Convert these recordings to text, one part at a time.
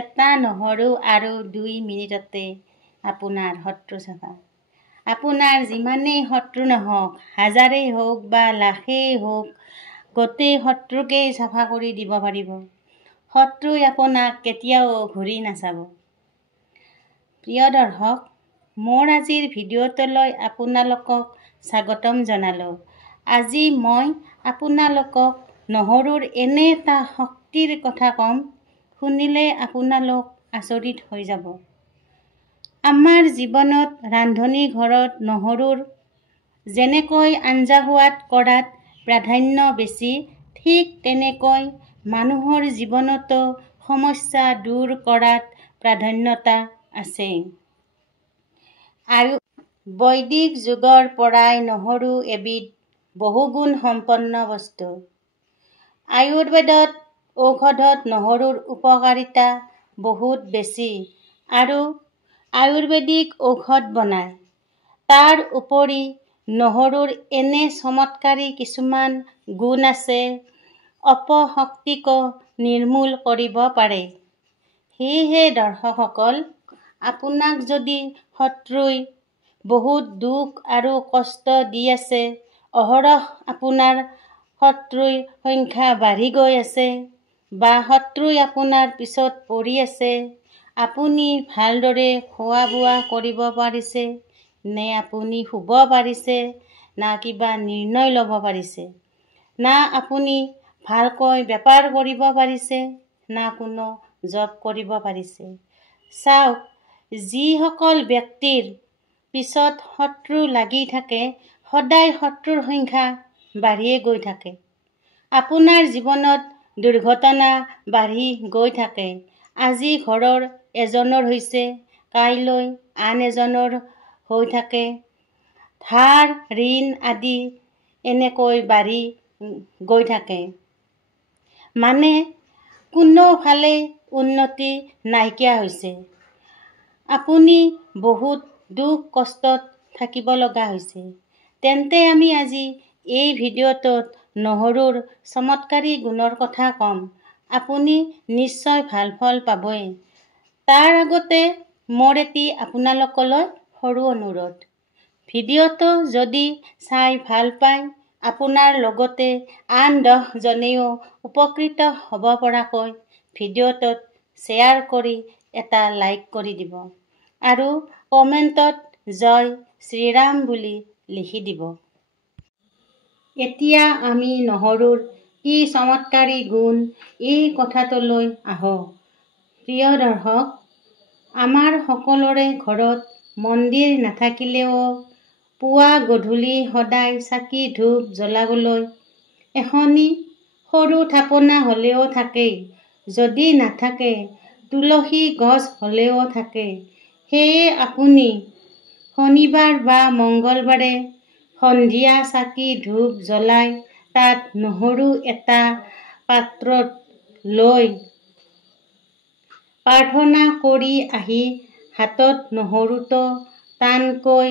এটা নহৰু আৰু 2 মিনিটতে আপোনাৰ শত্ৰু চাফা। আপোনাৰ যিমানেই শত্ৰু নহওক, হাজাৰেই হওক বা লাখেই হওক, গোটেই শত্ৰুকেই চাফা কৰি দিব পাৰিব। শত্ৰুই আপোনাক কেতিয়াও ঘূৰি নাচাব। প্ৰিয় দৰ্শক, মোৰ আজিৰ ভিডিঅ'টোলৈ আপোনালোকক স্বাগতম জনালোঁ। আজি মই আপোনালোকক নহৰুৰ এনে এটা শক্তিৰ কথা ক'ম, শুনিলে আপোনালোক আচৰিত হৈ যাব। আমাৰ জীৱনত ৰান্ধনী ঘৰত নহৰুৰ যেনেকৈ আঞ্জা সোৱাদ কৰাত প্ৰাধান্য বেছি, ঠিক তেনেকৈ মানুহৰ জীৱনতো সমস্যা দূৰ কৰাত প্ৰাধান্যতা আছে। বৈদিক যুগৰ পৰাই নহৰু এবিধ বহুগুণ সম্পন্ন বস্তু। আয়ুৰ্বেদত ঔষধত নহৰুৰ উপকাৰিতা বহুত বেছি আৰু আয়ুৰ্বেদিক ঔষধ বনায়। তাৰ উপৰি নহৰুৰ এনে চমৎকাৰী কিছুমান গুণ আছে, অপশক্তিকো নিৰ্মূল কৰিব পাৰে। সেয়েহে দৰ্শকসকল, আপোনাক যদি শত্ৰুই বহুত দুখ আৰু কষ্ট দি আছে, অহৰহ আপোনাৰ শত্ৰুৰ সংখ্যা বাঢ়ি গৈ আছে বা শত্ৰুই আপোনাৰ পিছত পৰি আছে, আপুনি ভালদৰে খোৱা বোৱা কৰিব পাৰিছে নে আপুনি শুব পাৰিছে, না কিবা নিৰ্ণয় ল'ব পাৰিছে, না আপুনি ভালকৈ বেপাৰ কৰিব পাৰিছে, না কোনো জব কৰিব পাৰিছে। চাওক, যিসকল ব্যক্তিৰ পিছত শত্ৰু লাগি থাকে, সদায় শত্ৰুৰ সংখ্যা বাঢ়িয়ে গৈ থাকে। আপোনাৰ জীৱনত দুৰ্ঘটনা বাঢ়ি গৈ থাকে। আজি ঘৰৰ এজনৰ হৈছে, কাইলৈ আন এজনৰ হৈ থাকে। ধাৰ ঋণ আদি এনেকৈ বাঢ়ি গৈ থাকে। মানে কোনোফালে উন্নতি নাইকিয়া হৈছে। আপুনি বহুত দুখ কষ্টত থাকিব লগা হৈছে। তেন্তে আমি আজি এই ভিডিঅ'টোত নহৰুৰ চমৎকাৰী গুণৰ কথা ক'ম। আপুনি নিশ্চয় ভাল ফল পাবই। তাৰ আগতে মোৰ এটি আপোনালোকলৈ সৰু অনুৰোধ। ভিডিঅ'টো যদি চাই ভাল পায়, আপোনাৰ লগতে আন 10 জনেও উপকৃত হ'ব পৰাকৈ ভিডিঅ'টোত শ্বেয়াৰ কৰি এটা লাইক কৰি দিব আৰু কমেণ্টত জয় শ্ৰীৰাম বুলি লিখি দিব। এতিয়া আমি নহৰুৰ কি চমৎকাৰী গুণ, এই কথাটোলৈ আহোঁ। প্ৰিয় দৰ্শক, আমাৰ সকলোৰে ঘৰত মন্দিৰ নাথাকিলেও পুৱা গধূলি সদায় চাকি ধূপ জ্বলাবলৈ এখনি সৰু থাপনা হ'লেও থাকেই। যদি নাথাকে, তুলসী গছ হ'লেও থাকে। সেয়ে আপুনি শনিবাৰ বা মঙ্গলবাৰে সন্ধিয়া চাকি ধূপ জ্বলাই তাত নহৰু এটা পাত্ৰত লৈ প্ৰাৰ্থনা কৰি আহি হাতত নহৰুটো টানকৈ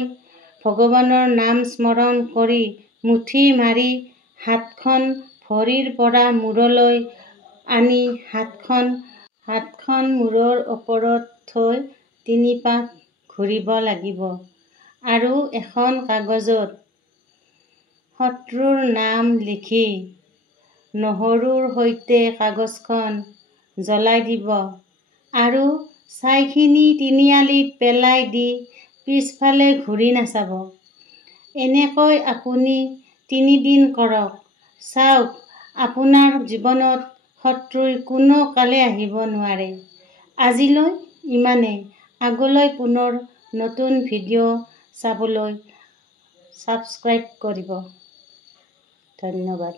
ভগৱানৰ নাম স্মৰণ কৰি মুঠি মাৰি হাতখন ভৰিৰ পৰা মূৰলৈ আনি হাতখন মূৰৰ ওপৰত থৈ 3 পাক ঘূৰিব লাগিব আৰু এখন কাগজত শত্ৰুৰ নাম লিখি নহৰুৰ সৈতে কাগজখন জ্বলাই দিব আৰু ছাইখিনি তিনিআলিত পেলাই দি পিছফালে ঘূৰি নাচাব। এনেকৈ আপুনি 3 দিন কৰক। চাওক, আপোনাৰ জীৱনত শত্ৰুই কোনো কালে আহিব নোৱাৰে। আজিলৈ ইমানেই। আগলৈ পুনৰ নতুন ভিডিঅ' চাবলৈ ছাবস্ক্ৰাইব কৰিব। ধন্যবাদ।